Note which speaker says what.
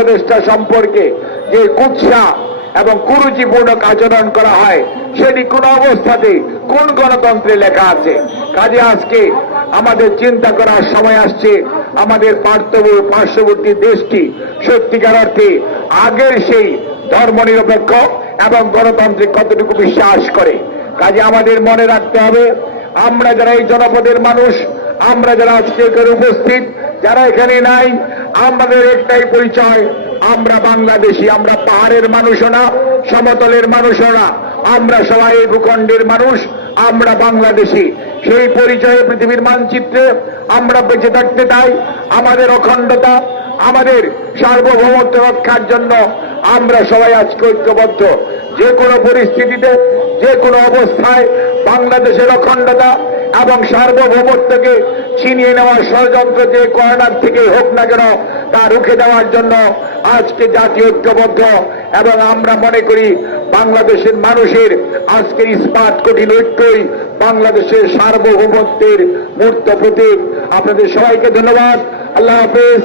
Speaker 1: উপদেষ্টা সম্পর্কে যে কুৎসা এবং কুরুচিপূর্ণ আচরণ করা হয়, সেটি কোন অবস্থাতে কোন গণতন্ত্রে লেখা আছে? কাজে আজকে আমাদের চিন্তা করার সময় আসছে, আমাদের পার্শ্ববর্তী দেশটি সত্যিকার অর্থে আগের সেই ধর্মনিরপেক্ষ এবং গণতন্ত্রে কতটুকু বিশ্বাস করে। কাজে আমাদের মনে রাখতে হবে, আমরা যারা এই জনপদের মানুষ, আমরা যারা আজকে এখানে উপস্থিত, যারা এখানে নাই আমাদের একটাই পরিচয়, আমরা বাংলাদেশি, আমরা পাহাড়ের মানুষও না সমতলের মানুষও না আমরা সবাই এই ভূখণ্ডের মানুষ, আমরা বাংলাদেশি। সেই পরিচয়ে পৃথিবীর মানচিত্রে আমরা বেঁচে থাকতে চাই, আমাদের অখণ্ডতা, আমাদের সার্বভৌমত্ব রক্ষার জন্য আমরা সবাই আজকে ঐক্যবদ্ধ। যে কোনো পরিস্থিতিতে, যে কোনো অবস্থায় বাংলাদেশের অখণ্ডতা এবং সার্বভৌমত্বকে ছিনিয়ে নেওয়ার ষড়যন্ত্র যে কর্নার থেকে হোক না কেন, তা রুখে দেওয়ার জন্য আজকে জাতীয় ঐক্যবদ্ধ এবং আমরা মনে করি বাংলাদেশের মানুষের আজকের ইস্পাত কঠিন ঐক্যই বাংলাদেশের সার্বভৌমত্বের মূর্ত প্রতীক। আপনাদের সবাইকে ধন্যবাদ। আল্লাহ হাফেজ।